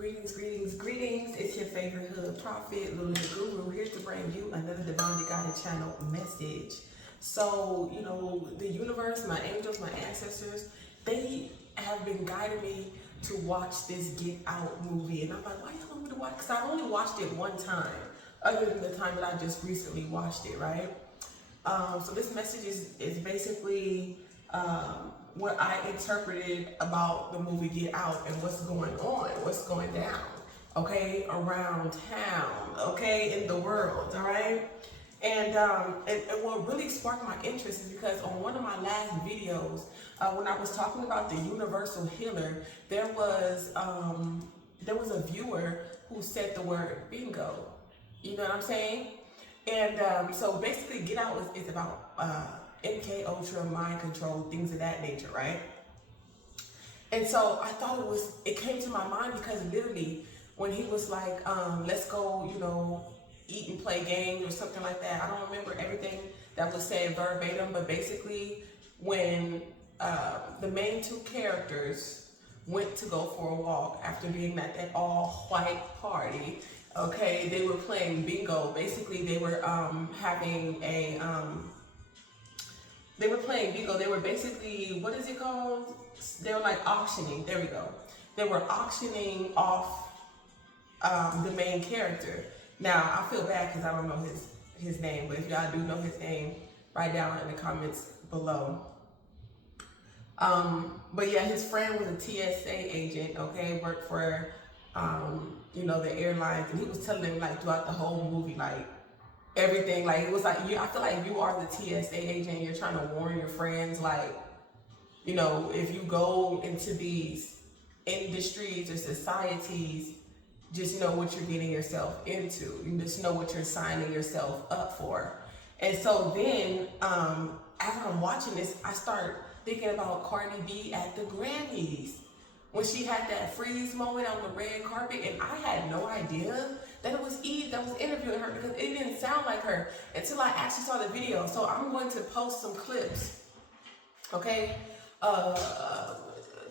Greetings, greetings, greetings. It's your favorite hood prophet, Lulu the Guru, here to bring you another divinely guided channel message. So, the universe, my angels, my ancestors, they have been guiding me to watch this Get Out movie. And I'm like, why you want me to watch? Because I've only watched it one time, other than the time that I just recently watched it, right? So this message is basically what I interpreted about the movie Get Out and what's going on, what's going down, okay, around town, okay, in the world, all right? And what really sparked my interest is because on one of my last videos, when I was talking about the universal healer, there was a viewer who said the word bingo. You know what I'm saying? And so basically Get Out is about MK Ultra, mind control, things of that nature, right? And so I thought it came to my mind because literally when he was like, let's go, eat and play games or something like that. I don't remember everything that was said verbatim, but basically when the main two characters went to go for a walk after being at that all-white party, okay, they were playing bingo. Basically, they were they were playing bingo. They were basically, what is it called? They were like auctioning. There we go. They were auctioning off the main character. Now, I feel bad because I don't know his name, but if y'all do know his name, write down in the comments below. But yeah, his friend was a TSA agent, okay, worked for, the airlines, and he was telling them like throughout the whole movie, like everything, like it was like, I feel like you are the TSA agent, you're trying to warn your friends, like, if you go into these industries or societies, just know what you're getting yourself into. You just know what you're signing yourself up for. And so then, as I'm watching this, I start thinking about Cardi B at the Grammys when she had that freeze moment on the red carpet, and I had no idea that it was Eve that was interviewing her because it didn't sound like her until I actually saw the video. So I'm going to post some clips, okay,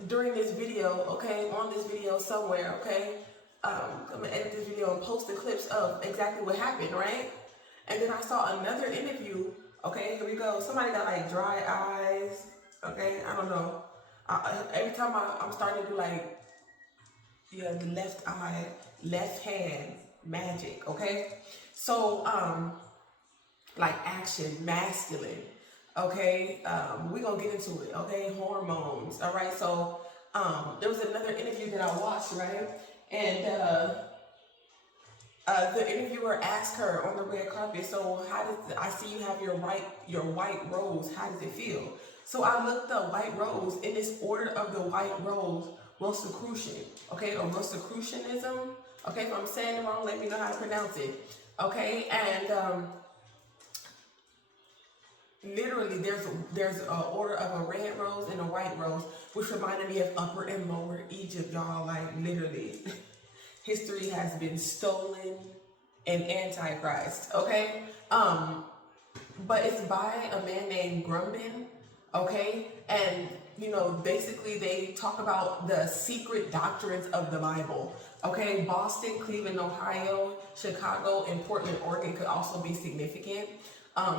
during this video, okay, on this video somewhere, okay. I'm gonna edit this video and post the clips of exactly what happened, right? And then I saw another interview, okay, here we go. Somebody got like dry eyes, okay, I don't know. Every time I'm starting to do like, the left eye, left hand magic, okay? So, like action, masculine, okay? We're gonna get into it, okay? Hormones, all right? So, there was another interview that I watched, right? And the interviewer asked her on the red carpet, so I see you have your white rose, how does it feel? So I looked up white rose in this order of the white rose, Rosicrucian, okay, or Rosicrucianism, okay, if I'm saying it wrong, let me know how to pronounce it, okay, and literally there's an order of a red rose and a white rose, which reminded me of Upper and Lower Egypt, y'all, like literally. History has been stolen and antichrist, okay? But it's by a man named Grumbin, okay? And, basically they talk about the secret doctrines of the Bible, okay? Boston, Cleveland, Ohio, Chicago, and Portland, Oregon could also be significant.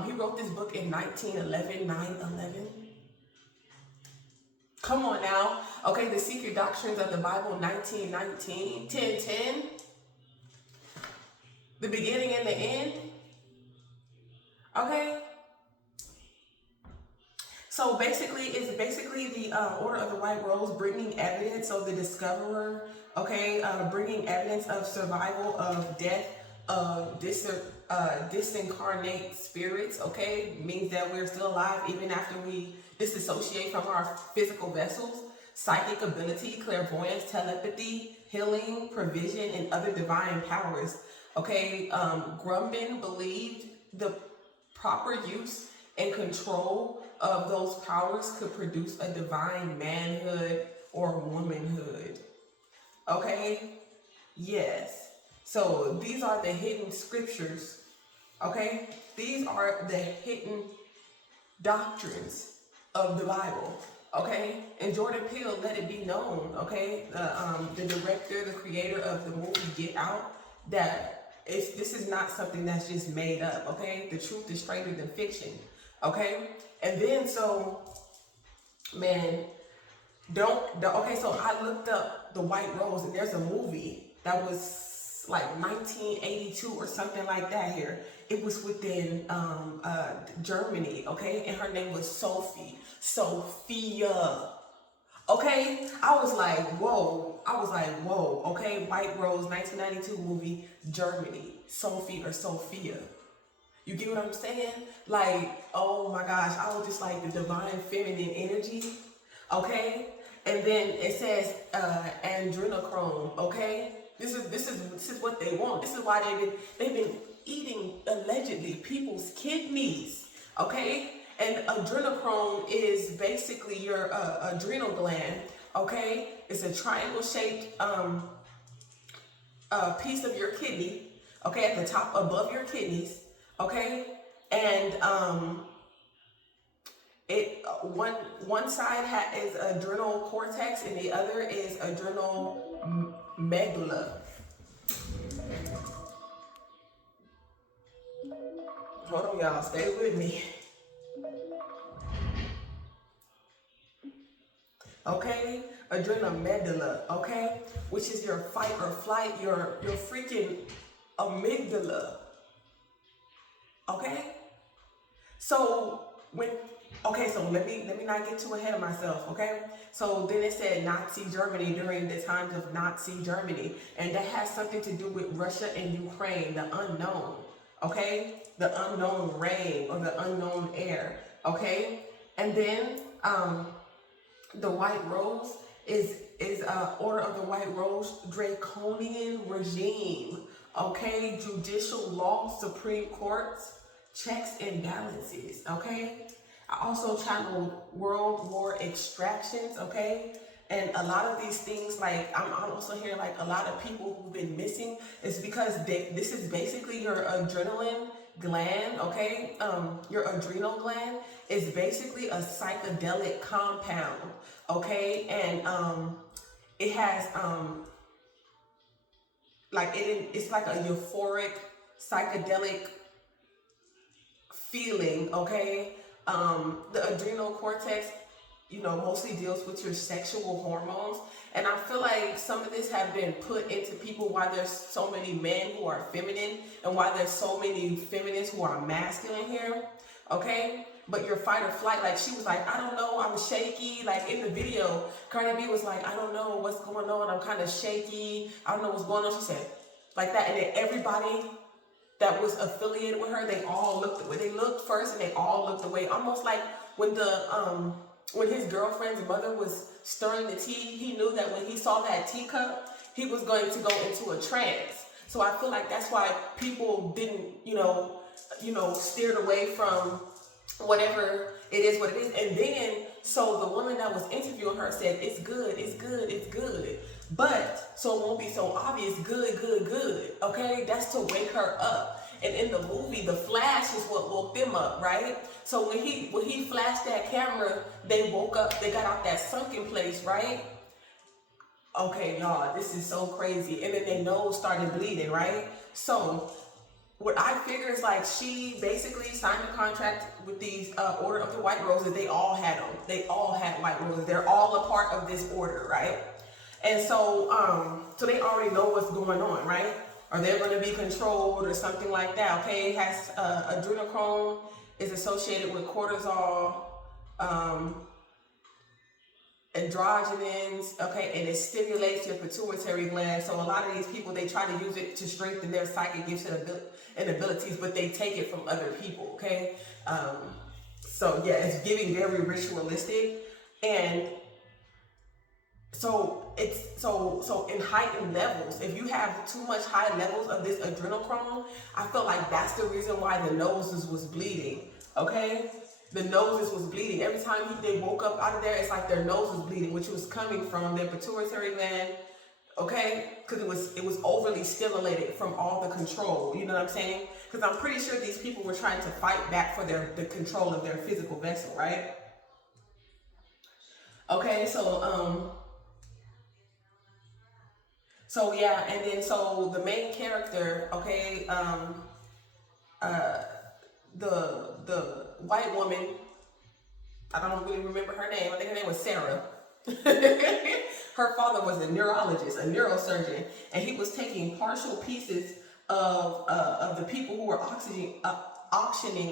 He wrote this book in 1911, 9/11. Come on now. Okay, The Secret Doctrines of the Bible, 1919, 10:10. The beginning and the end. Okay. So basically, it's basically the order of the white rose, bringing evidence. So the discoverer, okay, bringing evidence of survival, of death, of disincarnate spirits, okay, means that we're still alive even after we disassociate from our physical vessels. Psychic ability, clairvoyance, telepathy, healing, provision, and other divine powers. Okay, Grumbin believed the proper use and control of those powers could produce a divine manhood or womanhood. Okay, yes. So these are the hidden scriptures. Okay, these are the hidden doctrines of the Bible. Okay, and Jordan Peele let it be known, okay, the director, the creator of the movie Get Out, that this is not something that's just made up, okay? The truth is stranger than fiction, okay? And then so, man, okay, so I looked up The White Rose, and there's a movie that was like 1982 or something like that here. It was within Germany, okay? And her name was Sophia. Okay? I was like, whoa, okay? White Rose, 1992 movie, Germany. Sophie or Sophia. You get what I'm saying? Like, oh my gosh, I was just like the divine feminine energy, okay? And then it says Adrenochrome, okay? This is what they want. This is why they've been eating allegedly people's kidneys, okay? And adrenochrome is basically your adrenal gland, okay? It's a triangle-shaped piece of your kidney, okay, at the top above your kidneys, okay? And one side is adrenal cortex and the other is adrenal medulla. Hold on, y'all, stay with me. Okay, adrenal medulla, okay, which is your fight or flight, your freaking amygdala. Okay, so so let me not get too ahead of myself. Okay, so then it said Nazi Germany during the times of Nazi Germany, and that has something to do with Russia and Ukraine, the unknown. Okay, the unknown reign or the unknown heir. Okay, and then the White Rose is Order of the White Rose, draconian regime. Okay, judicial law, Supreme Courts, checks and balances. Okay, I also channeled World War extractions. Okay, and a lot of these things, like I'm also hearing like a lot of people who've been missing is because this is basically your adrenaline gland. Okay, your adrenal gland is basically a psychedelic compound. Okay, and it has it's like a euphoric psychedelic feeling. Okay, the adrenal cortex, mostly deals with your sexual hormones, and I feel like some of this have been put into people why there's so many men who are feminine and why there's so many feminines who are masculine here. Okay, but your fight or flight, like she was like, I don't know, I'm shaky. Like in the video, Cardi B was like, I don't know what's going on, I'm kind of shaky, I don't know what's going on. She said like that, and then everybody that was affiliated with her, they all looked away. They looked first and they all looked away, almost like when when his girlfriend's mother was stirring the tea, he knew that when he saw that teacup, he was going to go into a trance. So I feel like that's why people didn't, steered away from whatever it is, what it is. And then, so the woman that was interviewing her said, it's good, it's good, it's good. But, so it won't be so obvious, good, good, good. Okay, that's to wake her up. And in the movie, the flash is what woke them up, right? So when he flashed that camera, they woke up, they got out that sunken place, right? Okay, y'all, this is so crazy. And then their nose started bleeding, right? So what I figure is like she basically signed a contract with these Order of the White Roses. They all had them. They all had white roses. They're all a part of this order, right? And so, so they already know what's going on, right? Or they're going to be controlled or something like that. Okay, it has adrenochrome is associated with cortisol, androgens, okay, and it stimulates your pituitary gland. So a lot of these people, they try to use it to strengthen their psychic gifts and abilities, but they take it from other people, okay? So yeah, it's giving very ritualistic, and so it's so in heightened levels. If you have too much high levels of this adrenochrome, I feel like that's the reason why the noses was bleeding, okay? The noses was bleeding. Every time they woke up out of there, it's like their nose was bleeding, which was coming from their pituitary gland, okay? Because it was overly stimulated from all the control, you know what I'm saying? Because I'm pretty sure these people were trying to fight back for the control of their physical vessel, right? Okay, so yeah, and then so the main character, okay, uh, the white woman, I don't really remember her name. I think her name was Sarah. Her father was a neurologist, a neurosurgeon, and he was taking partial pieces of the people who were auctioning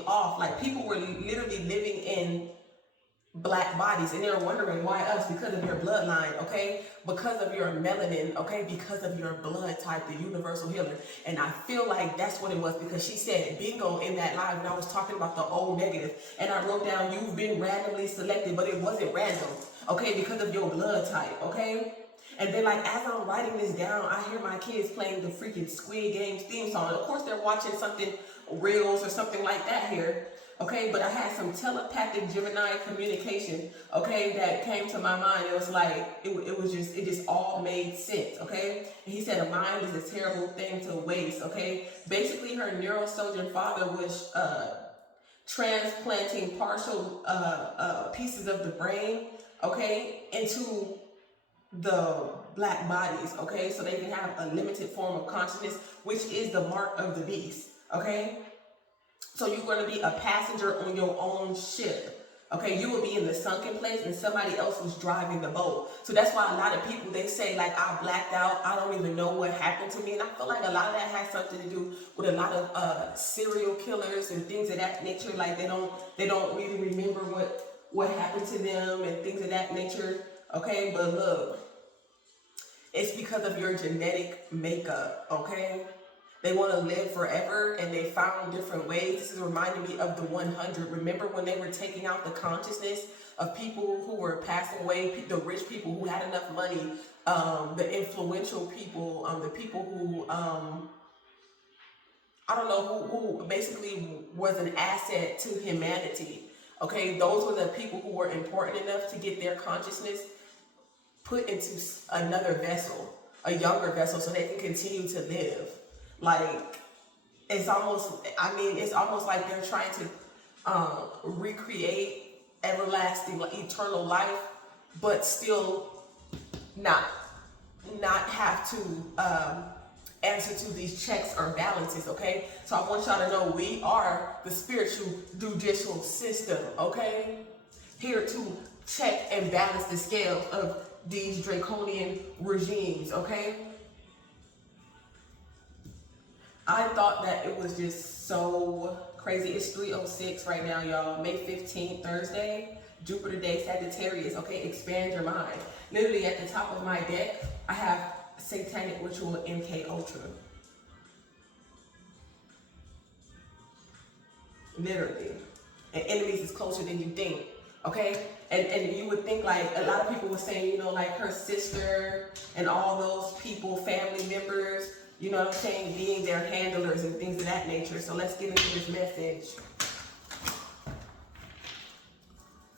off. Like people were literally living in black bodies, and they're wondering why us, because of your bloodline, okay, because of your melanin, okay, because of your blood type, the universal healer. And I feel like that's what it was, because she said bingo in that live when I was talking about the old negative, and I wrote down you've been randomly selected, but it wasn't random, okay, because of your blood type, okay. And then, like, as I'm writing this down, I hear my kids playing the freaking Squid Games theme song. Of course, they're watching something, Reels or something like that here. Okay, but I had some telepathic Gemini communication, okay, that came to my mind. It was like, it just all made sense, okay? And he said a mind is a terrible thing to waste, okay? Basically, her neurosurgeon father was transplanting partial pieces of the brain, okay, into the black bodies, okay, so they can have a limited form of consciousness, which is the mark of the beast, okay? So you're going to be a passenger on your own ship. Okay, you will be in the sunken place and somebody else was driving the boat. So that's why a lot of people, they say like, I blacked out, I don't even know what happened to me. And I feel like a lot of that has something to do with a lot of serial killers and things of that nature. Like they don't really remember what happened to them and things of that nature. Okay, but look, it's because of your genetic makeup, okay? They want to live forever, and they found different ways. This is reminding me of the 100. Remember when they were taking out the consciousness of people who were passing away, the rich people who had enough money, the influential people, the people who, I don't know, who basically was an asset to humanity. Okay, those were the people who were important enough to get their consciousness put into another vessel, a younger vessel, so they can continue to live. Like, it's almost like they're trying to recreate everlasting, like, eternal life, but still not have to answer to these checks or balances, okay? So I want y'all to know we are the spiritual judicial system, okay? Here to check and balance the scales of these draconian regimes, okay? I thought that it was just so crazy. It's 3:06 right now, y'all. May 15th, Thursday. Jupiter Day, Sagittarius. Okay, expand your mind. Literally at the top of my deck, I have Satanic Ritual MK Ultra. Literally. And enemies is closer than you think. Okay? And you would think, like, a lot of people were saying, you know, like her sister and all those people, family members, you know what I'm saying, being their handlers and things of that nature. So let's get into this message.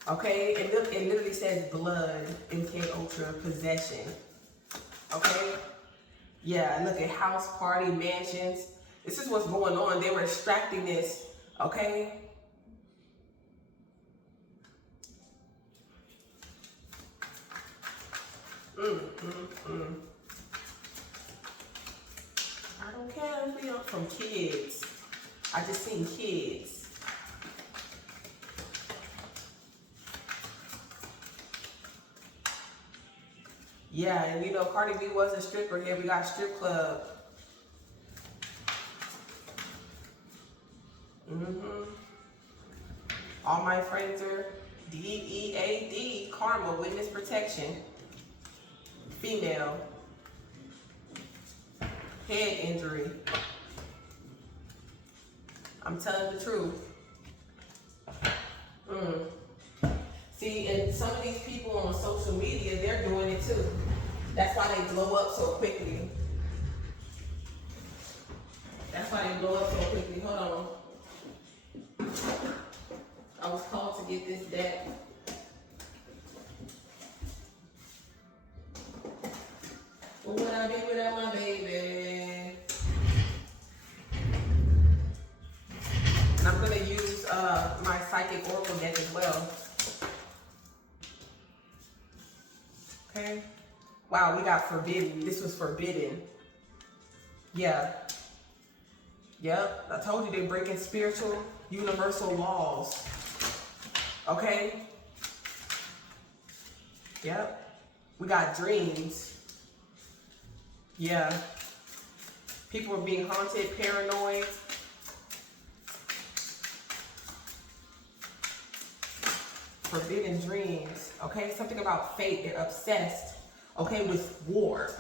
Okay, it literally says blood, MK Ultra, possession. Okay? Yeah, look at house, party, mansions. This is what's going on. They were extracting this, okay? I don't care if we are from kids. I just seen kids. Yeah, and you know, Cardi B was a stripper. Here we got strip club. All my friends are DEAD, karma, witness protection. Female. Head injury. I'm telling the truth. See, and some of these people on social media, they're doing it too. That's why they blow up so quickly. That's why they blow up so quickly. Hold on. I was called to get this deck. What would I be without my baby? And I'm going to use my Psychic Oracle deck as well. wow, we got forbidden. This was forbidden. Yeah. Yep. I told you they're breaking spiritual, universal laws. Okay? Yep. We got dreams. Yeah. People are being haunted, paranoid. Forbidden dreams. Okay? Something about fate. They're obsessed. Okay? With war.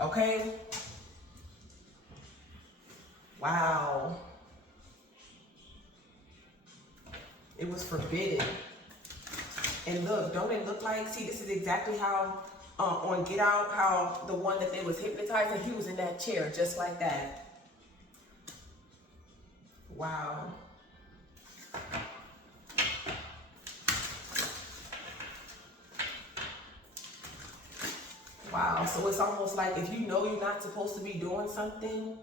Okay? Wow. It was forbidden. And look, don't it look like, see, this is exactly how, on Get Out, how the one that they was hypnotizing, he was in that chair, just like that. Wow. Wow, so it's almost like if you know you're not supposed to be doing something,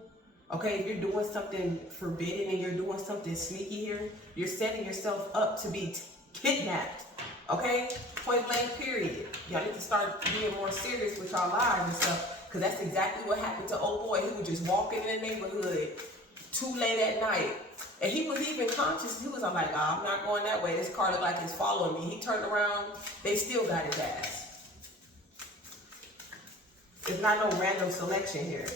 okay, if you're doing something forbidden and you're doing something sneaky here, you're setting yourself up to be kidnapped, okay? Point blank, period. Y'all need to start being more serious with y'all lives and stuff, because that's exactly what happened to old boy. He was just walking in the neighborhood too late at night. And he was even conscious. He was like, oh, I'm not going that way. This car looked like it's following me. He turned around. They still got his ass. It's not no random selection here.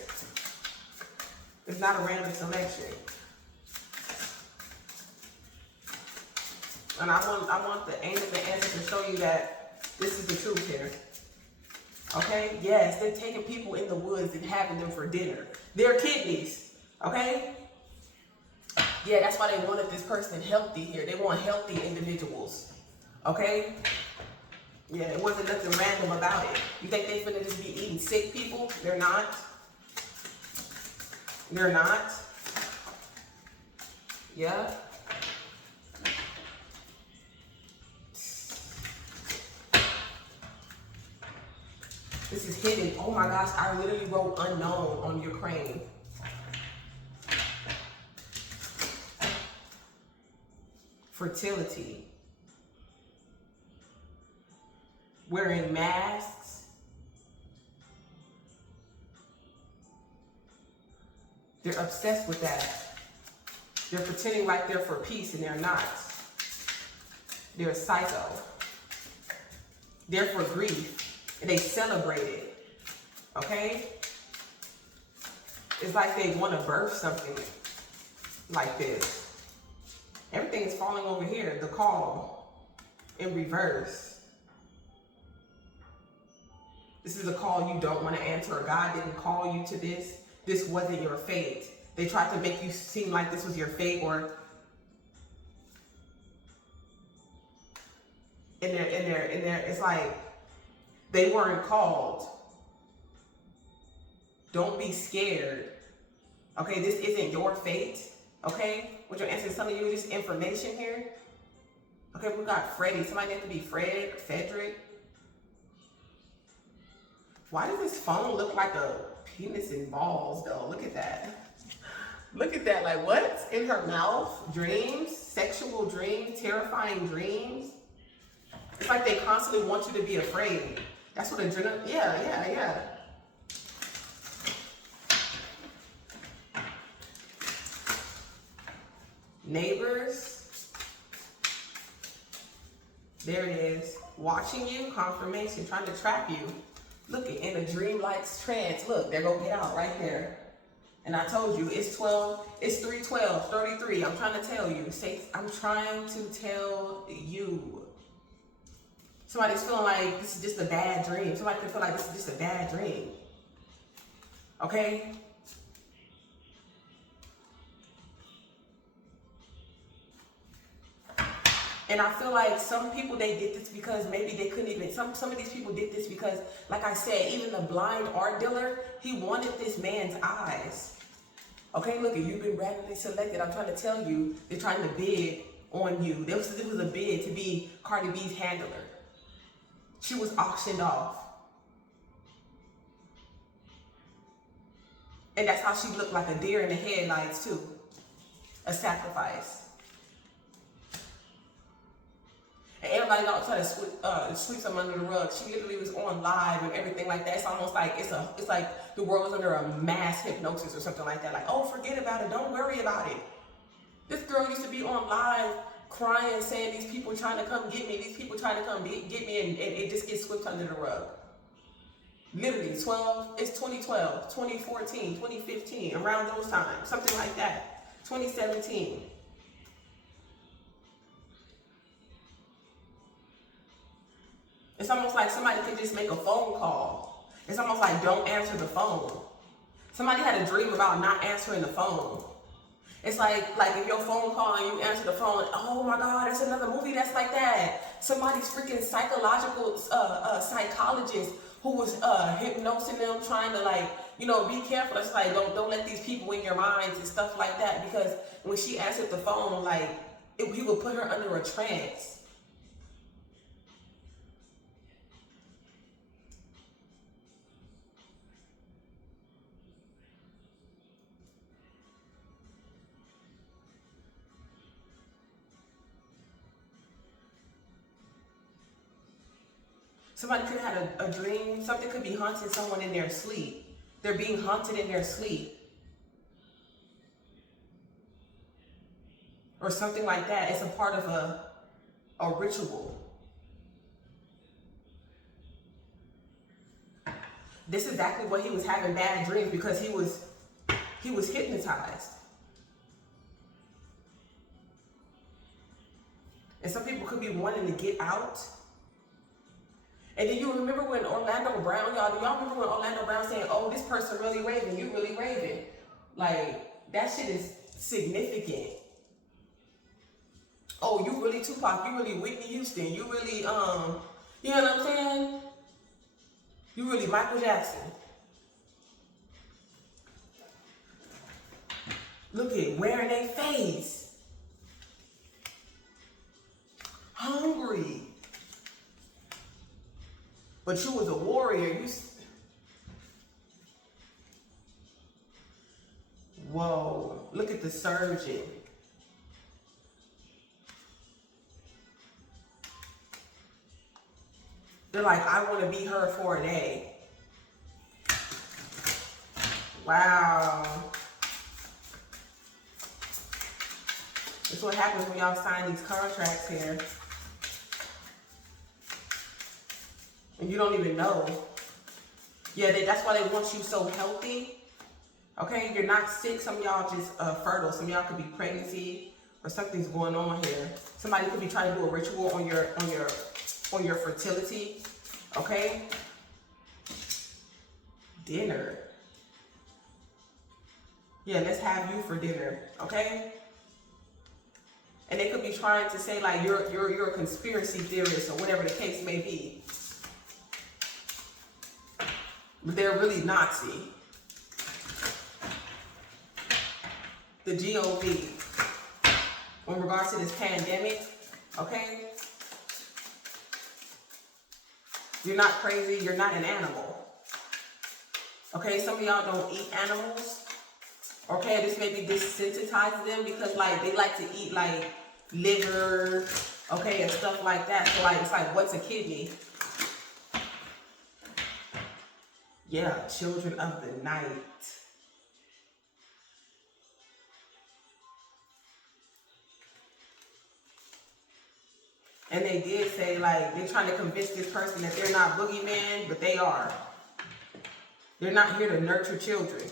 It's not a random selection. And I want the angels and ancestors to show you that this is the truth here. Okay? Yes, they're taking people in the woods and having them for dinner. They're kidneys. Okay? Yeah, that's why they wanted this person healthy here. They want healthy individuals. Okay? Yeah, it wasn't nothing random about it. You think they finna just be eating sick people? They're not. They're not. Yeah. This is hidden. Oh my gosh, I literally wrote unknown on your crane. Fertility. Wearing masks. They're obsessed with that. They're pretending like they're for peace and they're not. They're a psycho. They're for grief and they celebrate it. Okay? It's like they want to birth something like this. Everything is falling over here. The call in reverse. This is a call you don't want to answer, or God didn't call you to this. This wasn't your fate. They tried to make you seem like this was your fate, or in there, it's like they weren't called. Don't be scared. Okay, this isn't your fate. Okay, what your answer is telling you is information here. Okay, we got Freddie. Somebody needs to be Fred, Frederick. Why does this phone look like a penis and balls, though? Look at that. Look at that. Like, what's in her mouth? Dreams, sexual dreams, terrifying dreams. It's like they constantly want you to be afraid. That's what adrenaline. Yeah. Neighbors. There it is. Watching you, confirmation, trying to trap you. Look, in a dream-like trance. Look, they're gonna get out right there. And I told you, it's 12, it's 3:12, 33. I'm trying to tell you. I'm trying to tell you. Somebody's feeling like this is just a bad dream. Somebody can feel like this is just a bad dream. Okay? And I feel like some people, they did this because maybe they couldn't even, some of these people did this because, like I said, even the blind art dealer, he wanted this man's eyes. Okay, look, you've been randomly selected. I'm trying to tell you, they're trying to bid on you. It was a bid to be Cardi B's handler. She was auctioned off. And that's how she looked, like a deer in the headlights too. A sacrifice. And everybody all try to sweep them under the rug. She literally was on live and everything like that. It's almost like it's like the world is under a mass hypnosis or something like that. Like, oh, forget about it. Don't worry about it. This girl used to be on live crying, saying these people trying to come get me. These people trying to come get me, and it just gets swept under the rug. Literally, it's 2012, 2014, 2015, around those times, something like that. 2017. It's almost like somebody could just make a phone call. It's almost like don't answer the phone. Somebody had a dream about not answering the phone. It's like if your phone call and you answer the phone, oh my God, there's another movie that's like that. Somebody's freaking psychological psychologist who was hypnosing them, trying to be careful. It's like don't let these people in your minds and stuff like that, because when she answered the phone, he would put her under a trance. Somebody could have had a dream. Something could be haunting someone in their sleep. They're being haunted in their sleep. Or something like that. It's a part of a ritual. This is exactly what he was having bad dreams, because he was hypnotized. And some people could be wanting to get out. And then you remember when Orlando Brown, do y'all remember when Orlando Brown saying, oh, this person really raving, you really raving? Like, that shit is significant. Oh, you really Tupac, you really Whitney Houston, you really, you know what I'm saying? You really Michael Jackson. Look at wearing their face. Hungry. But you was a warrior. Whoa, look at the surgeon. They're like, I want to be her for a day. Wow. That's what happens when y'all sign these contracts here. And you don't even know. Yeah, that's why they want you so healthy. Okay, you're not sick. Some of y'all just fertile. Some of y'all could be pregnancy or something's going on here. Somebody could be trying to do a ritual on your fertility. Okay. Dinner. Yeah, let's have you for dinner. Okay. And they could be trying to say like you're a conspiracy theorist or whatever the case may be. But they're really Nazi. The GOP. In regards to this pandemic, okay? You're not crazy, you're not an animal. Okay, some of y'all don't eat animals. Okay, this maybe desensitizes them because they like to eat liver, okay, and stuff like that. So it's like, what's a kidney? Yeah, children of the night. And they did say they're trying to convince this person that they're not boogeyman, but they are. They're not here to nurture children.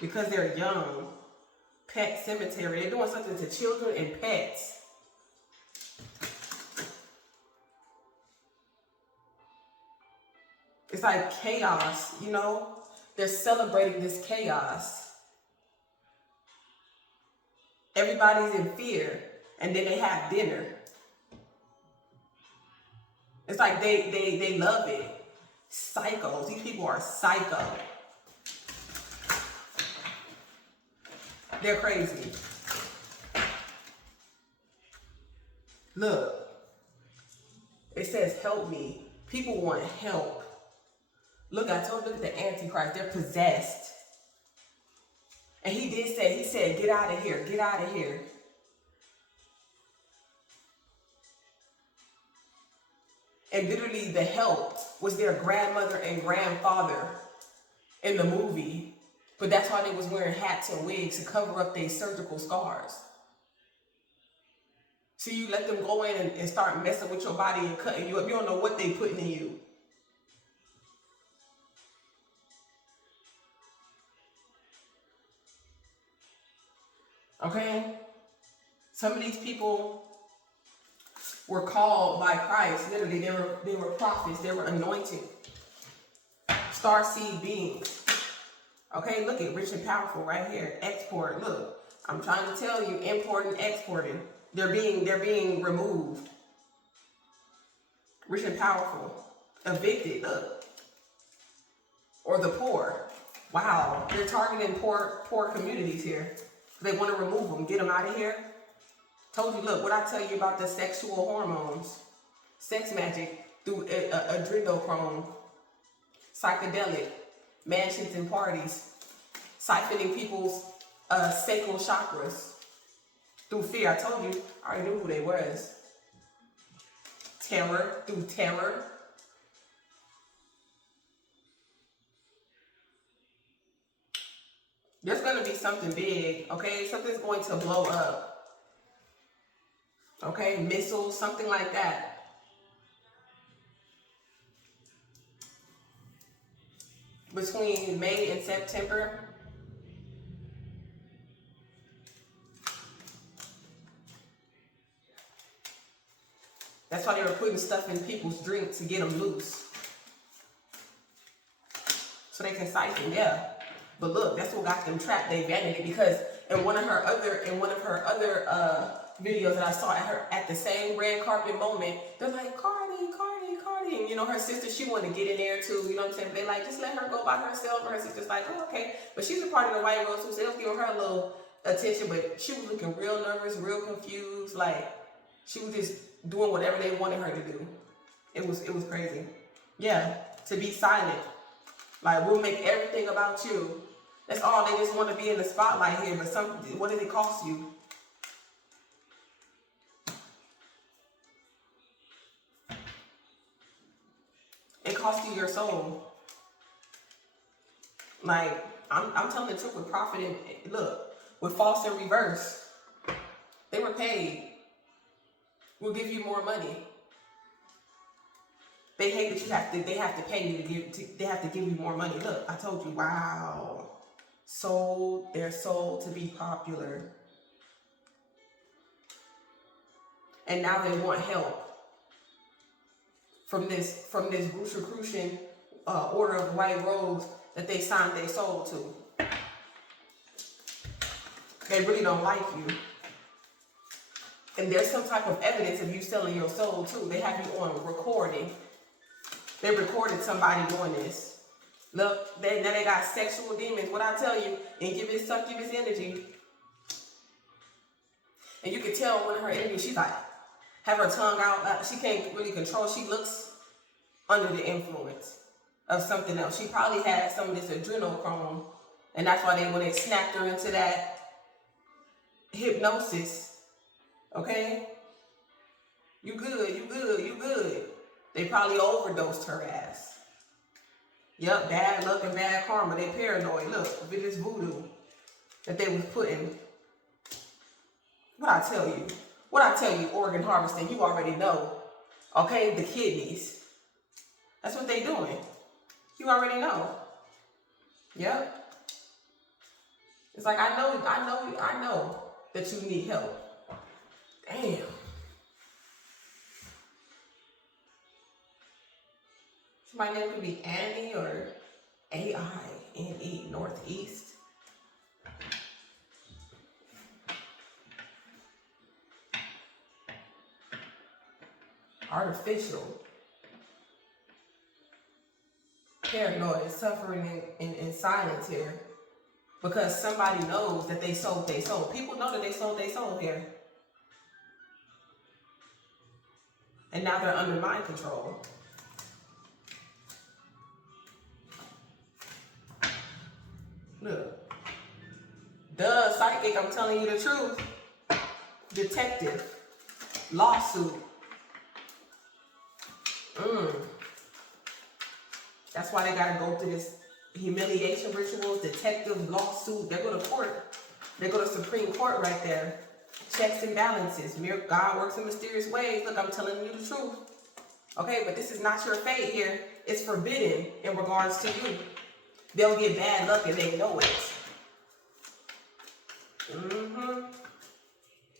Because they're young. Pet cemetery. They're doing something to children and pets. It's like chaos, you know? They're celebrating this chaos. Everybody's in fear, and then they have dinner. It's like they love it. Psychos. These people are psycho. They're crazy. Look. It says, help me. People want help. Look, I told you, look at the Antichrist. They're possessed. And he said, get out of here, get out of here. And literally the help was their grandmother and grandfather in the movie. But that's why they was wearing hats and wigs to cover up their surgical scars. So you let them go in and start messing with your body and cutting you up. You don't know what they putting in you. Okay? Some of these people were called by Christ. Literally, they were prophets. They were anointed. Starseed beings. Okay, look at rich and powerful right here. Export. Look, I'm trying to tell you, import and exporting. They're being removed. Rich and powerful. Evicted. Look. Or the poor. Wow, they're targeting poor communities here. They want to remove them, get them out of here. Told you, look, what I tell you about the sexual hormones, sex magic through adrenochrome, psychedelic, mansions and parties, siphoning people's sacral chakras through fear. I told you, I already knew who they was. Terror, through terror. There's going to be something big, okay? Something's going to blow up. Okay, missiles, something like that. Between May and September. That's why they were putting stuff in people's drinks to get them loose. So they can siphon, yeah. But look, that's what got them trapped. They vanity because in one of her other videos that I saw at the same red carpet moment, they're like, Cardi. And, you know, her sister, she wanted to get in there too. You know what I'm saying? They like, just let her go by herself. And her sister's like, oh, okay. But she's a part of the white rose too, so they was giving her a little attention. But she was looking real nervous, real confused. Like, she was just doing whatever they wanted her to do. It was crazy. Yeah, to be silent. Like, we'll make everything about you. That's all. They just want to be in the spotlight here. But what did it cost you? It cost you your soul. Like, I'm telling the truth with profit and look, with false and reverse. They were paid. We'll give you more money. They hate that they have to pay you they have to give you more money. Look, I told you, wow. Sold their soul to be popular. And now they want help from this Rosicrucian order of white robes that they signed their soul to. They really don't like you. And there's some type of evidence of you selling your soul too. They have you on recording. They recorded somebody doing this. Look, now they got sexual demons. What I tell you, and succubus energy. And you can tell when her energy, she's like, have her tongue out. She can't really control. She looks under the influence of something else. She probably had some of this adrenochrome. And that's why when they snapped her into that hypnosis, okay? You good. They probably overdosed her ass. Yep, bad luck and bad karma. They paranoid. Look, if it is voodoo that they was putting. What I tell you, organ harvesting, you already know. Okay, the kidneys. That's what they doing. You already know. Yep. It's like, I know that you need help. Damn. My name could be Annie or AINE, Northeast. Artificial. Paranoid, suffering in silence here. Because somebody knows that they sold their soul. People know that they sold their soul here. And now they're under mind control. Look. Duh, psychic, I'm telling you the truth. Detective. Lawsuit. That's why they gotta go through this humiliation rituals, detective, lawsuit. They go to court. They go to Supreme Court right there. Checks and balances. God works in mysterious ways. Look, I'm telling you the truth. Okay, but this is not your fate here. It's forbidden in regards to you. They'll get bad luck and they know it.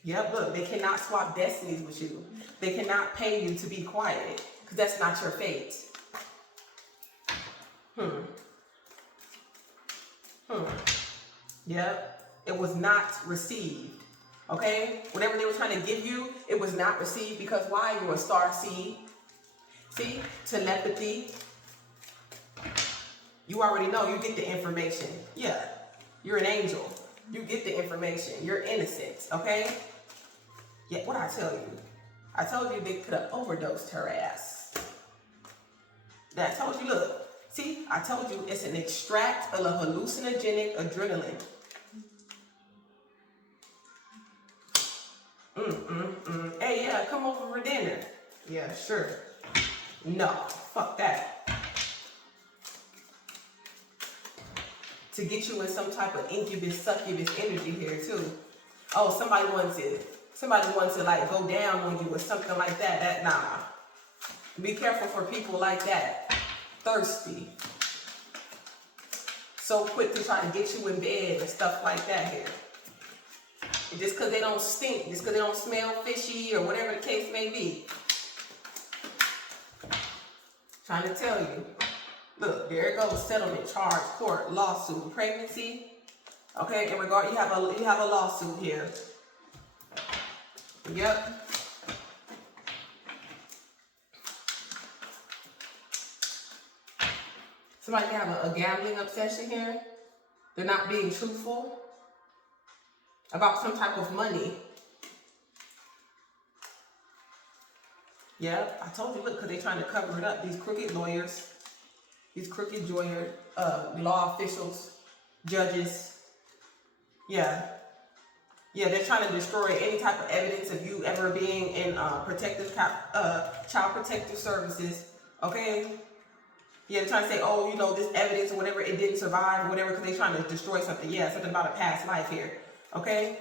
Yep, look, they cannot swap destinies with you. They cannot pay you to be quiet because that's not your fate. Yep, it was not received. Okay, whatever they were trying to give you, it was not received because why? You're a star seed. See, telepathy. You already know, you get the information. Yeah, you're an angel. You get the information. You're innocent, okay? Yeah, what I tell you? I told you they could have overdosed her ass. I told you, look. See, I told you it's an extract of a hallucinogenic adrenaline. Hey, yeah, come over for dinner. Yeah, sure. No, fuck that. To get you in some type of incubus, succubus energy here too. Oh, somebody wants to like go down on you or something like that. Nah. Be careful for people like that. Thirsty. So quick to try to get you in bed and stuff like that here. And just because they don't stink, just because they don't smell fishy or whatever the case may be. Trying to tell you. Look, there it goes. Settlement, charge, court, lawsuit, pregnancy. Okay, in regard, you have a lawsuit here. Yep. Somebody can have a gambling obsession here. They're not being truthful about some type of money. Yep, I told you, look, because they're trying to cover it up. These crooked lawyers, these crooked law officials, judges. Yeah, they're trying to destroy any type of evidence of you ever being in child protective services. Okay. Yeah, they're trying to say, oh, you know, this evidence or whatever, it didn't survive or whatever, because they're trying to destroy something. Yeah, something about a past life here. Okay?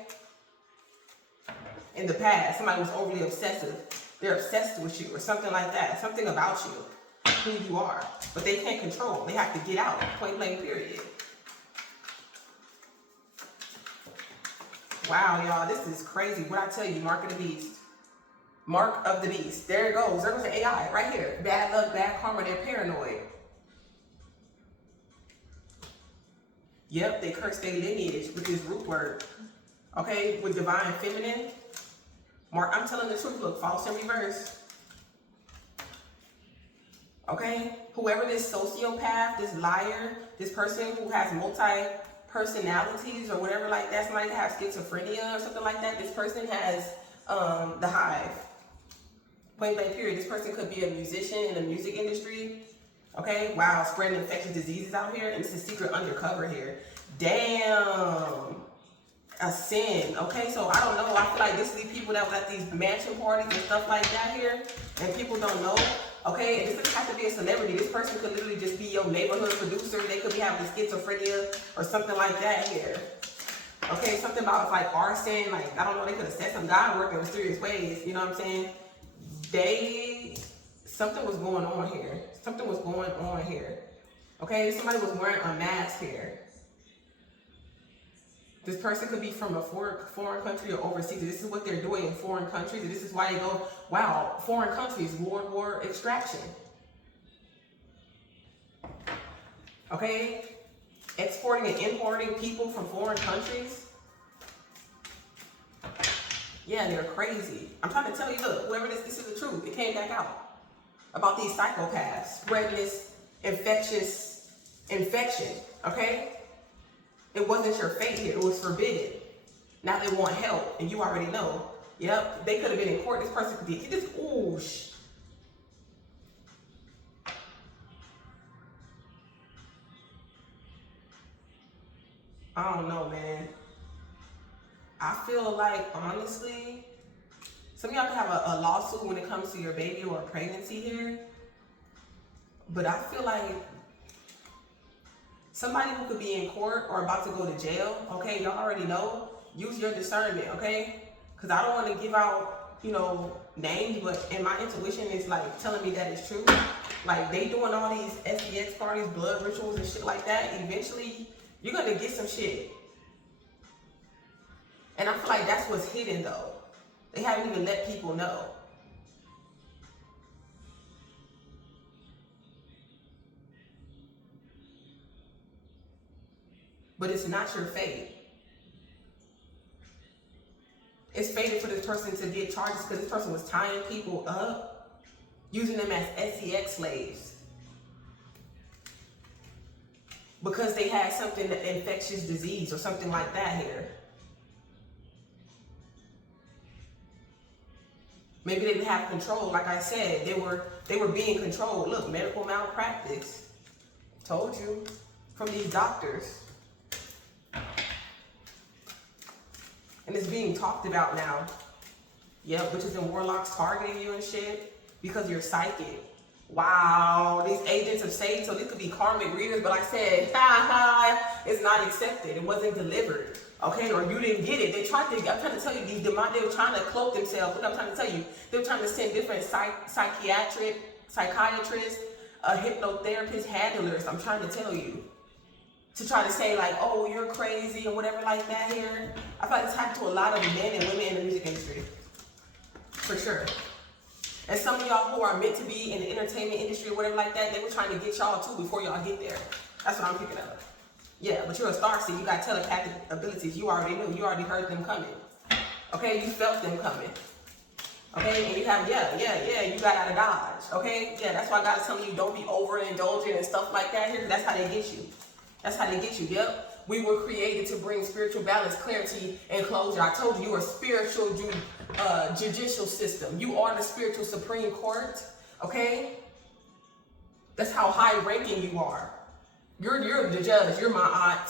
In the past, somebody was overly obsessive. They're obsessed with you or something like that. Something about you, who you are. But they can't control. They have to get out. Point blank, period. Wow, y'all, this is crazy. What I tell you, mark of the beast. Mark of the beast. There it goes. There goes the AI right here. Bad luck, bad karma, they're paranoid. Yep, they curse their lineage with this root word. Okay, with divine feminine. Mark, I'm telling the truth. Look, false in reverse. Okay, whoever this sociopath, this liar, this person who has multi-personalities or whatever like that, somebody that has schizophrenia or something like that, this person has the hive. Point blank, period. This person could be a musician in the music industry. Okay, wow, spreading infectious diseases out here, and this is secret undercover here. Damn, a sin. Okay, so I don't know. I feel like this is the people that was at these mansion parties and stuff like that here, and people don't know. Okay, and this doesn't have to be a celebrity. This person could literally just be your neighborhood producer. They could be having schizophrenia or something like that here. Okay, something about like arson. Like, I don't know, they could have said some God work in mysterious ways. You know what I'm saying? Something was going on here. Something was going on here. Okay, somebody was wearing a mask here. This person could be from a foreign country or overseas. This is what they're doing in foreign countries. And this is why they go, wow, foreign countries, World War extraction. Okay? Exporting and importing people from foreign countries. Yeah, they're crazy. I'm trying to tell you, look, whoever this is the truth. It came back out about these psychopaths spreading this infectious infection, okay? It wasn't your fate here. It was forbidden. Now they want help, and you already know. Yep, they could have been in court. This person could be, I don't know, man. I feel like, honestly, some of y'all can have a lawsuit when it comes to your baby or pregnancy here. But I feel like somebody who could be in court or about to go to jail, okay, y'all already know, use your discernment, okay? Because I don't want to give out, you know, names, but and my intuition is like telling me that it's true. Like, they doing all these SEX parties, blood rituals and shit like that. Eventually, you're going to get some shit. And I feel like that's what's hidden, though. They haven't even let people know. But it's not your fate. It's fated for this person to get charges because this person was tying people up, using them as SEX slaves. Because they had something, infectious disease or something like that here. Maybe they didn't have control. Like I said, they were being controlled. Look, medical malpractice. Told you. From these doctors. And it's being talked about now. Yep, witches and warlocks targeting you and shit because you're psychic. Wow, these agents of Satan, so these could be karmic readers, but like I said, it's not accepted. It wasn't delivered, okay? Or you didn't get it. They tried to, I'm trying to tell you, they were trying to cloak themselves. What I'm trying to tell you, they were trying to send different psychiatrists, hypnotherapists, handlers, I'm trying to tell you, to try to say like, oh, you're crazy or whatever like that here. I feel like this happened to a lot of men and women in the music industry, for sure. And some of y'all who are meant to be in the entertainment industry or whatever like that, they were trying to get y'all too before y'all get there. That's what I'm picking up. Yeah, but you're a starseed. You got telepathic abilities. You already knew. You already heard them coming. Okay, you felt them coming. Okay, and you have, you got out of dodge. Okay, yeah, that's why God is telling you don't be overindulgent and stuff like that here. That's how they get you. That's how they get you, yep. We were created to bring spiritual balance, clarity, and closure. I told you, you're a spiritual judicial system. You are the spiritual Supreme Court, okay? That's how high ranking you are. You're the judge. You're my aunt.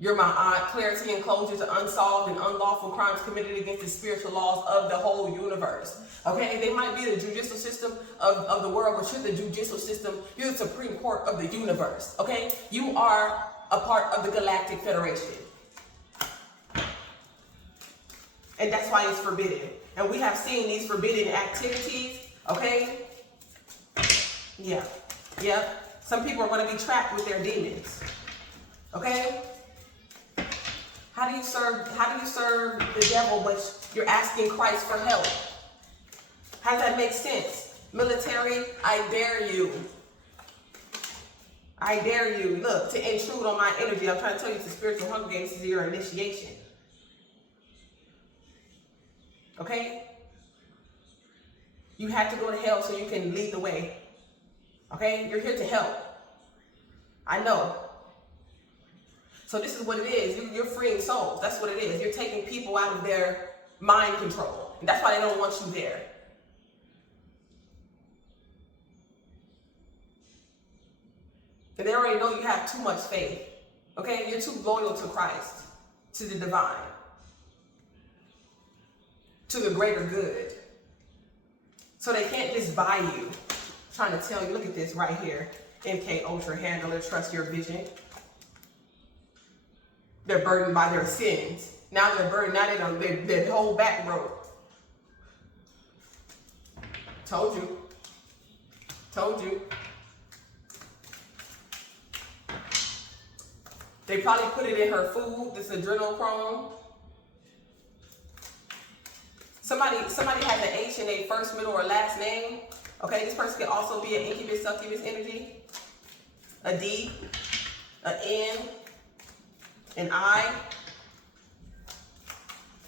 You're my aunt. Clarity and closure to unsolved and unlawful crimes committed against the spiritual laws of the whole universe. Okay? They might be the judicial system of the world, but you're the judicial system. You're the Supreme Court of the universe. Okay? You are a part of the Galactic Federation. And that's why it's forbidden. And we have seen these forbidden activities. Okay? Yeah. Yeah. Some people are going to be trapped with their demons. Okay? How do you serve the devil but you're asking Christ for help? How does that make sense? Military, I dare you. I dare you. Look, to intrude on my energy. I'm trying to tell you it's a spiritual Hunger Games. This is your initiation. Okay? You have to go to hell so you can lead the way. Okay? You're here to help. I know. So this is what it is. You're freeing souls. That's what it is. You're taking people out of their mind control. And that's why they don't want you there. And they already know you have too much faith. Okay? You're too loyal to Christ, to the divine, to the greater good. So they can't just buy you. I'm trying to tell you, look at this right here. MK Ultra Handler, trust your vision. They're burdened by their sins. Now they're burdened. Now they don't. Their whole back broke. Told you. Told you. They probably put it in her food. This adrenochrome. Somebody has an H in their first, middle, or last name. Okay, this person can also be an incubus, succubus energy. A D, an N, an I.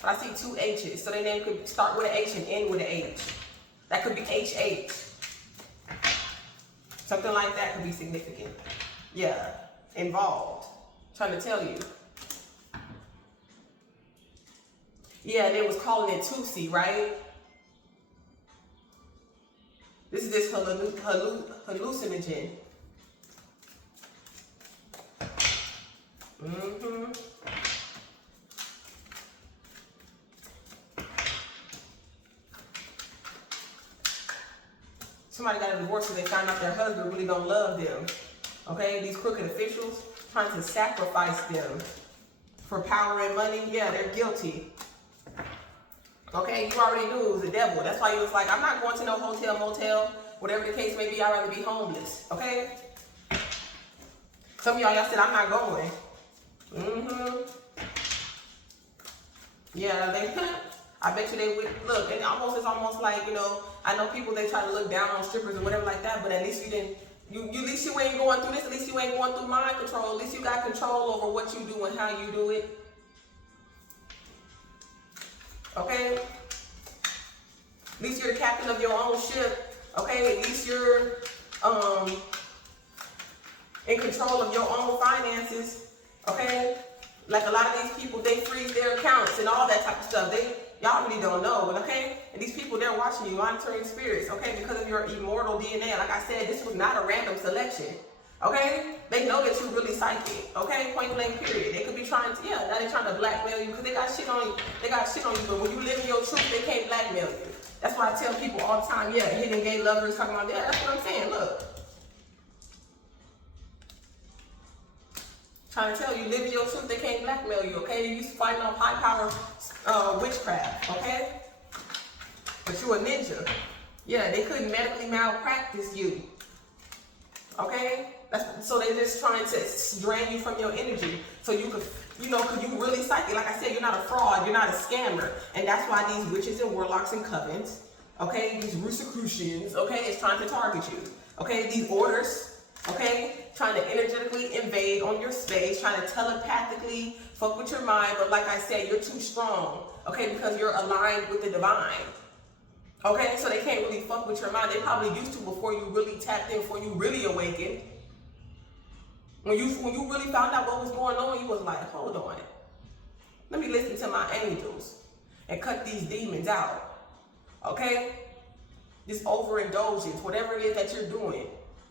But I see two H's, so their name could start with an H and end with an H. That could be HH. Something like that could be significant. Yeah, involved. I'm trying to tell you. Yeah, they was calling it Tusi, right? This is this hallucinogen. Somebody got a divorce because they found out their husband really don't love them. Okay, these crooked officials trying to sacrifice them for power and money. Yeah, they're guilty. Okay, you already knew it was the devil. That's why you was like, I'm not going to no hotel, motel, whatever the case may be. I'd rather be homeless. Okay? Some of y'all said, I'm not going. Yeah, I bet you they would. Look, and it's almost like, you know, I know people, they try to look down on strippers or whatever like that, but at least you didn't, at least you ain't going through this. At least you ain't going through mind control. At least you got control over what you do and how you do it. Okay? At least you're the captain of your own ship. Okay? At least you're in control of your own finances. Okay? Like a lot of these people, they freeze their accounts and all that type of stuff. Y'all really don't know, okay? And these people, they're watching you, monitoring spirits, okay? Because of your immortal DNA. Like I said, this was not a random selection, okay? They know that you're really psychic, okay? Point blank, period. They could be trying to, now they're trying to blackmail you because they got shit on you. They got shit on you, but when you live in your truth, they can't blackmail you. That's why I tell people all the time, hidden gay lovers talking about, that's what I'm saying, look. Trying to tell you, live in your truth, they can't blackmail you, okay? They used to fighting off high power witchcraft, okay? But you a ninja. Yeah, they couldn't medically malpractice you, okay? So they're just trying to drain you from your energy so you could, because you really psychic. Like I said, you're not a fraud, you're not a scammer. And that's why these witches and warlocks and covens, okay, these Rosicrucians, okay, is trying to target you, okay? These orders, okay, trying to energetically invade on your space, trying to telepathically fuck with your mind, but like I said, you're too strong, okay, because you're aligned with the divine, okay, so they can't really fuck with your mind. They probably used to before you really tapped in, before you really awakened. When you really found out what was going on, you was like, hold on, let me listen to my angels and cut these demons out, okay? This overindulgence, whatever it is that you're doing,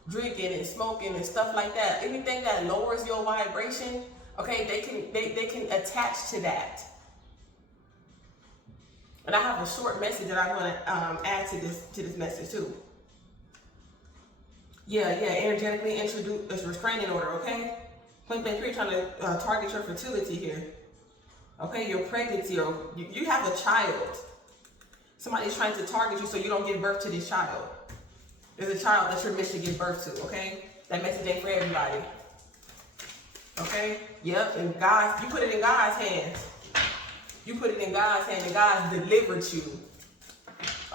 drinking and smoking and stuff like that, anything that lowers your vibration, okay, they can attach to that. And I have a short message that I want to add to this message too. Energetically introduce a restraining order, okay? Point blank period, trying to target your fertility here, okay? Your pregnancy, or you have a child. Somebody's trying to target you so you don't give birth to this child. There's a child that you're meant to give birth to, okay? That message ain't for everybody. Okay? Yep, and God, you put it in God's hands. You put it in God's hands, and God delivered you.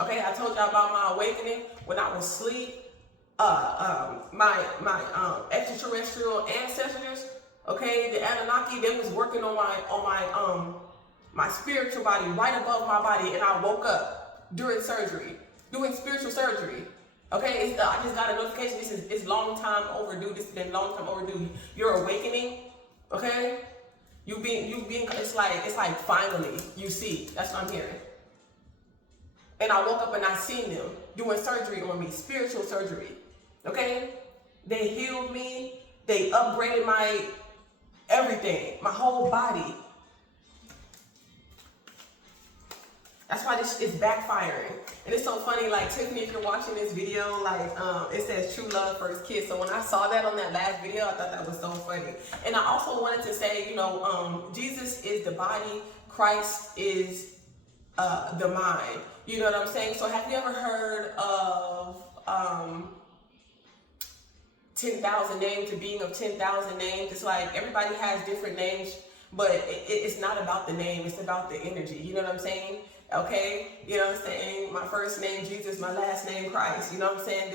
Okay, I told y'all about my awakening when I was asleep. My extraterrestrial ancestors, okay, the Anunnaki, they was working on my spiritual body right above my body, and I woke up during surgery, doing spiritual surgery. Okay, I just got a notification. It's long time overdue. This has been long time overdue. Your awakening, okay? It's like finally you see. That's what I'm hearing. And I woke up and I seen them doing surgery on me, spiritual surgery. Okay, they healed me. They upgraded my everything, my whole body. That's why this is backfiring. And it's so funny, like Tiffany, if you're watching this video, like it says true love first kiss. So when I saw that on that last video, I thought that was so funny. And I also wanted to say, Jesus is the body, Christ is the mind. You know what I'm saying? So have you ever heard of 10,000 names, the being of 10,000 names? It's like everybody has different names, but it's not about the name, it's about the energy. You know what I'm saying? Okay, you know what I'm saying? My first name Jesus, my last name Christ. You know what I'm saying?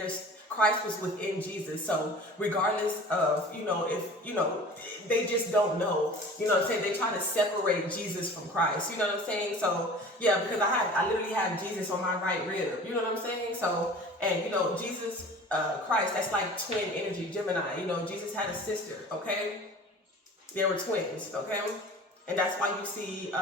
Christ was within Jesus. So regardless of, if, they just don't know. You know what I'm saying? They try to separate Jesus from Christ. You know what I'm saying? So yeah, because I literally have Jesus on my right rib. You know what I'm saying? So, and Jesus, Christ, that's like twin energy, Gemini. Jesus had a sister, okay? They were twins, okay? And that's why you see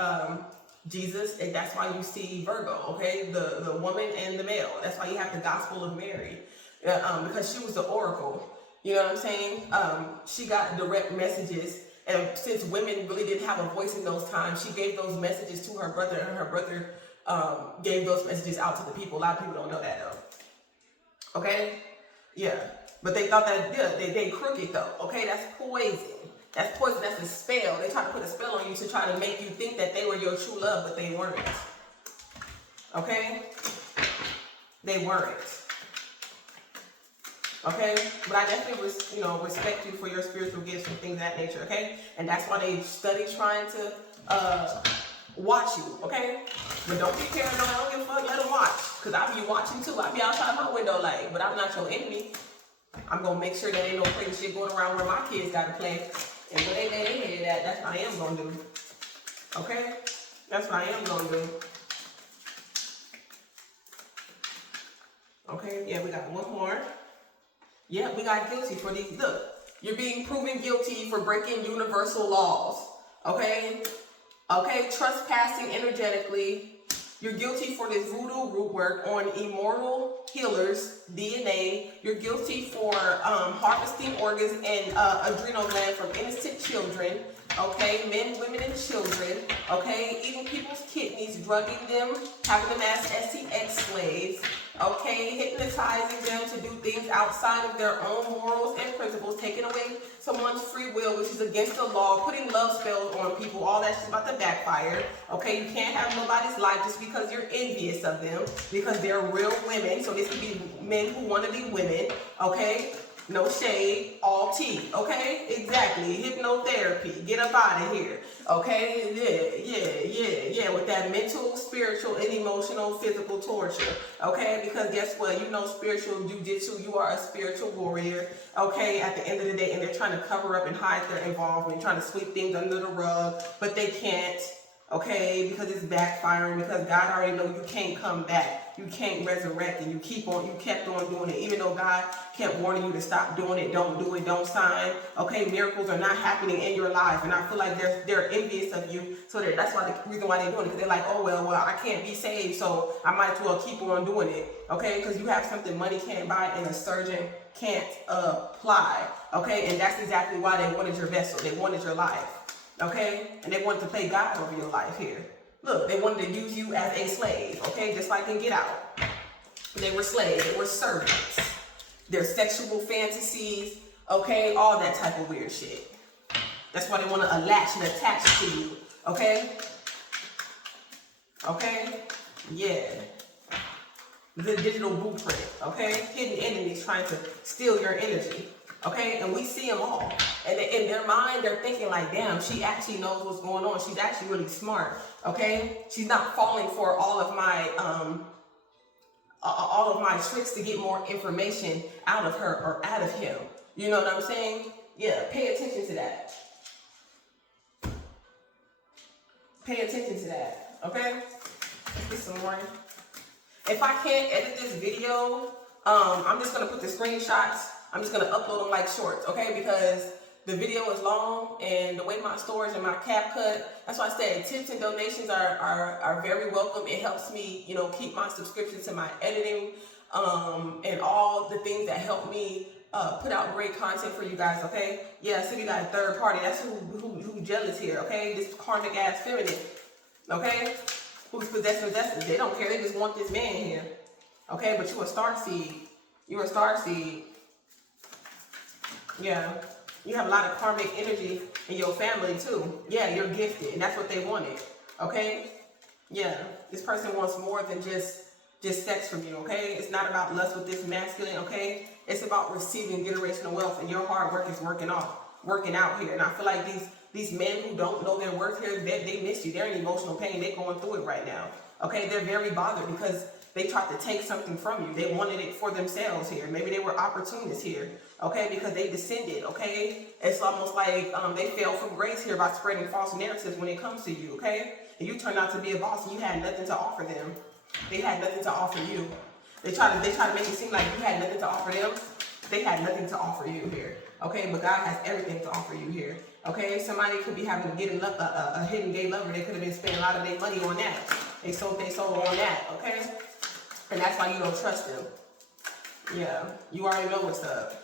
Jesus, and that's why you see Virgo, okay? The woman and the male. That's why you have the Gospel of Mary, because she was the oracle. You know what I'm saying? She got direct messages, and since women really didn't have a voice in those times, she gave those messages to her brother, and her brother gave those messages out to the people. A lot of people don't know that though. Okay? Yeah. But they thought that, yeah, they crooked though. Okay? That's poison. That's poison. That's a spell. They tried to put a spell on you to try to make you think that they were your true love, but they weren't. Okay? They weren't. Okay? But I definitely, respect you for your spiritual gifts and things of that nature. Okay? And that's why they study trying to watch you. Okay? But don't be paranoid. I don't give a fuck. Let them watch. Because I be watching too. I be outside my window like, but I'm not your enemy. I'm going to make sure that ain't no crazy shit going around where my kids got to play. And when they lay their head at, that's what I am going to do. Okay? That's what I am going to do. Okay? Yeah, we got one more. Yeah, we got guilty for these. Look, you're being proven guilty for breaking universal laws. Okay? Okay? Trespassing energetically. You're guilty for this voodoo root work on immortal healers' DNA. You're guilty for harvesting organs and adrenal gland from innocent children. Okay, men, women, and children. Okay, eating people's kidneys, drugging them, having them as sex slaves. Okay, hypnotizing them to do things outside of their own morals and principles, taking away someone's free will, which is against the law, putting love spells on people, all that shit's about to backfire. Okay, you can't have nobody's life just because you're envious of them, because they're real women. So this could be men who want to be women. Okay, no shade, all tea. Okay, exactly. Hypnotherapy. Get up out of here. Okay, yeah. With that mental, spiritual, and emotional, physical torture. Okay, because guess what? You know spiritual jujitsu. You are a spiritual warrior. Okay, at the end of the day, and they're trying to cover up and hide their involvement, trying to sweep things under the rug, but they can't. Okay, because it's backfiring, because God already knows you can't come back. You can't resurrect, and you kept on doing it. Even though God kept warning you to stop doing it, don't do it, don't sign. Okay, miracles are not happening in your life, and I feel like they're envious of you. So that's why the reason why they're doing it, because they're like, oh well, I can't be saved, so I might as well keep on doing it. Okay, because you have something money can't buy and a surgeon can't apply. Okay, and that's exactly why they wanted your vessel. They wanted your life. Okay, and they wanted to play God over your life here. Look, they wanted to use you as a slave. Okay, just like in Get Out. They were slaves. They were servants. Their sexual fantasies. Okay, all that type of weird shit. That's why they want to latch and attach to you. Okay? Okay? Yeah. The digital blueprint. Okay? Hidden enemies trying to steal your energy. Okay, and we see them all. And in their mind, they're thinking like, damn, she actually knows what's going on. She's actually really smart. Okay, she's not falling for all of my tricks to get more information out of her or out of him. You know what I'm saying? Yeah, pay attention to that. Pay attention to that. Okay, let's get some more. If I can't edit this video, I'm just gonna put the screenshots. I'm just going to upload them like shorts, okay? Because the video is long and the way my storage and my cap cut, that's why I said tips and donations are very welcome. It helps me, keep my subscription to my editing and all the things that help me put out great content for you guys, okay? Yeah, so we got a third party. That's who jealous here, okay? This karmic ass feminine, okay? Who's possessing. They don't care. They just want this man here, okay? But you a star seed. You're a star seed. Yeah, you have a lot of karmic energy in your family too. Yeah, you're gifted, and that's what they wanted. Okay? Yeah, this person wants more than just sex from you. Okay? It's not about lust with this masculine. Okay? It's about receiving generational wealth, and your hard work is working out here. And I feel like these men who don't know their worth here, they miss you. They're in emotional pain. They're going through it right now. Okay? They're very bothered because they tried to take something from you. They wanted it for themselves here. Maybe they were opportunists here, okay, because they descended, okay? It's almost like they fell from grace here by spreading false narratives when it comes to you, okay? And you turned out to be a boss and you had nothing to offer them. They had nothing to offer you. They try to make it seem like you had nothing to offer them. They had nothing to offer you here, okay? But God has everything to offer you here, okay? Somebody could be having to get a hidden gay lover. They could have been spending a lot of their money on that. They sold on that, okay? And that's why you don't trust them. Yeah, you already know what's up.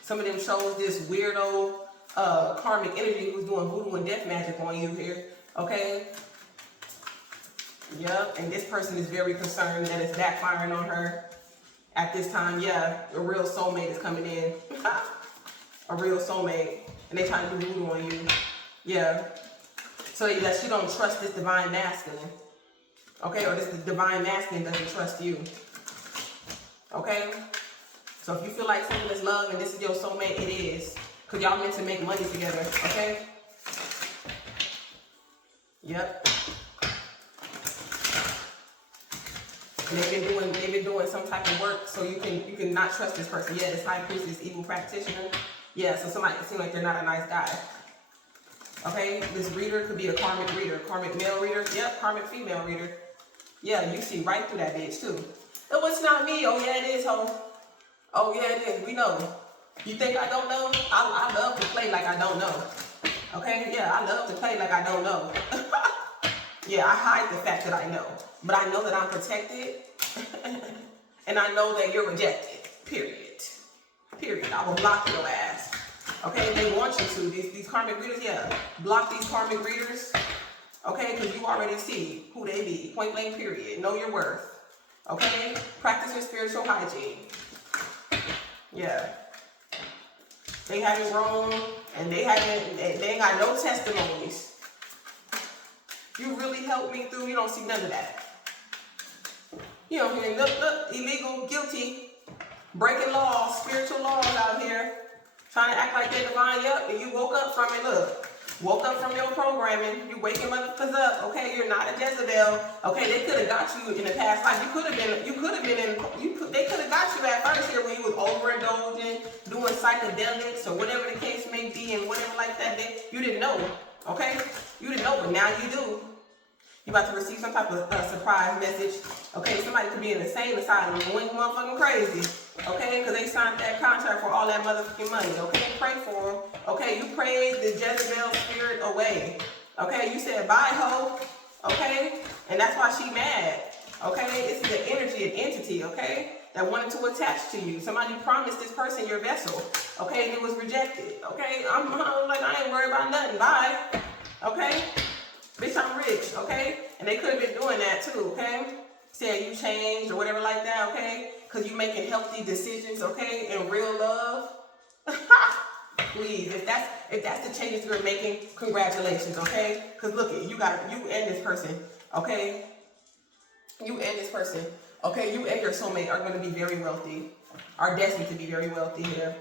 Some of them chose this weirdo karmic energy who's doing voodoo and death magic on you here. Okay? Yep, and this person is very concerned that it's backfiring on her. at this time. Yeah, a real soulmate is coming in. A real soulmate. And they trying to do voodoo on you. Yeah. So that you don't trust this divine masculine. Okay? Or this divine masculine doesn't trust you. Okay? So if you feel like something is love and this is your soulmate, it is. Because y'all meant to make money together. Okay? Yep. And they've been doing some type of work so you can not trust this person. Yeah, this high priestess, evil practitioner. Yeah, so somebody seems like they're not a nice guy. Okay, this reader could be a karmic reader, karmic male reader. Yep, karmic female reader. Yeah, you see right through that bitch too. Oh, it's not me. Oh yeah, it is, ho. Oh yeah, it is. We know. You think I don't know? I love to play like I don't know. Okay, yeah, I love to play like I don't know. Yeah, I hide the fact that I know. But I know that I'm protected. And I know that you're rejected. Period. Period. I will block your ass. Okay, they want you to. These karmic readers, yeah. Block these karmic readers. Okay, because you already see who they be. Point blank, period. Know your worth. Okay? Practice your spiritual hygiene. Yeah. They haven't grown and they ain't got no testimonies. You really helped me through. You don't see none of that. You don't hear look, illegal, guilty, breaking laws, spiritual laws out here, trying to act like they're divine. Yup, and you woke up from it. Look, woke up from your programming. You waking motherfuckers up. Okay, you're not a Jezebel. Okay, they could have got you in the past life. They could have got you at first here when you was overindulging, doing psychedelics or whatever the case may be, and whatever like that. You didn't know. Okay, you didn't know, but now you do. You about to receive some type of surprise message. Okay, somebody could be in the same asylum going motherfucking crazy. Okay, because they signed that contract for all that motherfucking money. Okay, pray for them. Okay, you prayed the Jezebel spirit away. Okay, you said bye, ho. Okay, and that's why she mad. Okay, it's the energy, an entity. Okay, that wanted to attach to you. Somebody promised this person your vessel. Okay, and it was rejected. Okay, I'm like, I ain't worried about nothing. Bye. Okay. Bitch, I'm rich, okay? And they could have been doing that too, okay? Saying you changed or whatever like that, okay? Because you making healthy decisions, okay? In real love. Please, if that's the changes you're making, congratulations, okay? Because look, you and this person, okay? You and this person, okay? You and your soulmate are going to be very wealthy, are destined to be very wealthy here.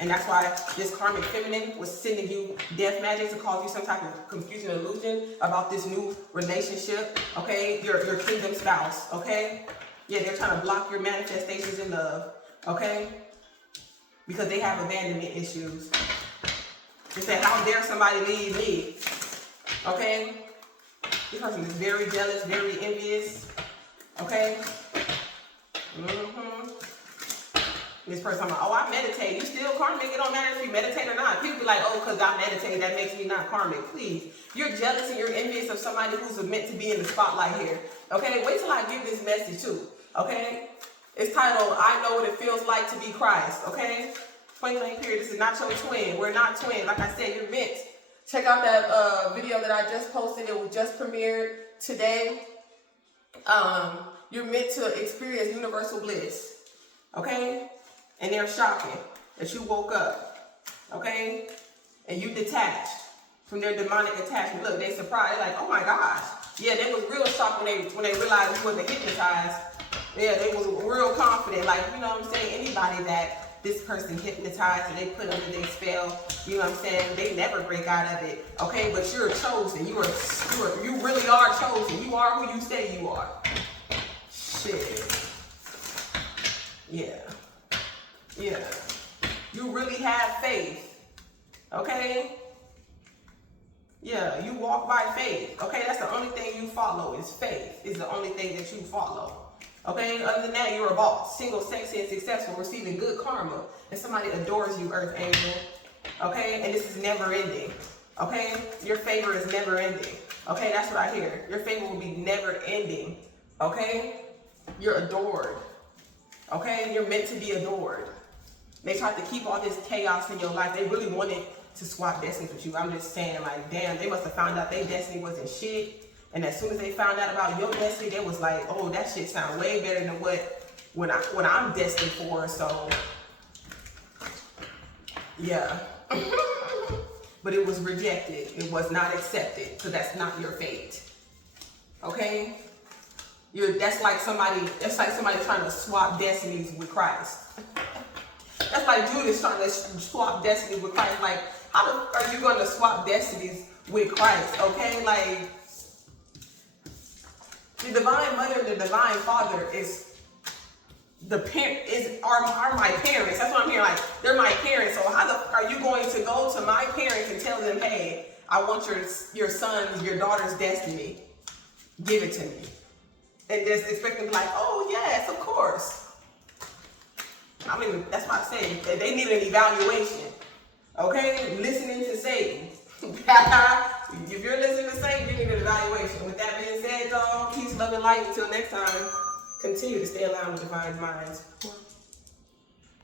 And that's why this karmic feminine was sending you death magic to cause you some type of confusion, illusion about this new relationship, okay? Your kingdom spouse, okay? Yeah, they're trying to block your manifestations in love, okay? Because they have abandonment issues. They say, how dare somebody leave me, okay? This person is very jealous, very envious, okay? This person, I'm like, oh, I meditate. You still karmic? It don't matter if you meditate or not. People be like, oh, because I meditate, that makes me not karmic. Please. You're jealous and you're envious of somebody who's meant to be in the spotlight here. Okay? Wait till I give this message too. Okay? It's titled, I Know What It Feels Like to Be Christ. Okay? Point blank period. This is not your twin. We're not twins. Like I said, you're meant. Check out that video that I just posted. It was just premiered today. You're meant to experience universal bliss. Okay? And they're shocking that you woke up, okay? And you detached from their demonic attachment. Look, they surprised. They're like, oh my gosh. Yeah, they was real shocked when they realized you wasn't hypnotized. Yeah, they was real confident. Like, you know what I'm saying? Anybody that this person hypnotized and they put under their spell, you know what I'm saying? They never break out of it, okay? But you're chosen. You really are chosen. You are who you say you are. Shit. Yeah. Yeah, you really have faith, okay? Yeah, you walk by faith, okay? That's the only thing you follow is faith, is the only thing that you follow, okay? Other than that, you're a boss, single, sexy, and successful, receiving good karma, and somebody adores you, Earth Angel, okay? And this is never ending, okay? Your favor is never ending, okay? That's what I hear. Your favor will be never ending, okay? You're adored, okay? You're meant to be adored. They tried to keep all this chaos in your life. They really wanted to swap destinies with you. I'm just saying, like, damn, they must have found out their destiny wasn't shit. And as soon as they found out about your destiny, they was like, oh, that shit sound way better than what what I'm destined for. So yeah. But it was rejected. It was not accepted. So that's not your fate. Okay? That's like somebody trying to swap destinies with Christ. That's like Judas trying to swap destinies with Christ. Like, how the fuck are you going to swap destinies with Christ? Okay? Like, the divine mother and the divine father are my parents. That's what I'm hearing. Like, they're my parents. So how the fuck are you going to go to my parents and tell them, hey, I want your son's, your daughter's destiny. Give it to me. And just expect them to be like, oh yes, of course. I mean, that's why I say they need an evaluation. Okay? Listening to Satan. If you're listening to Satan, you need an evaluation. With that being said, y'all, peace, love, and light. Until next time, continue to stay aligned with divine minds.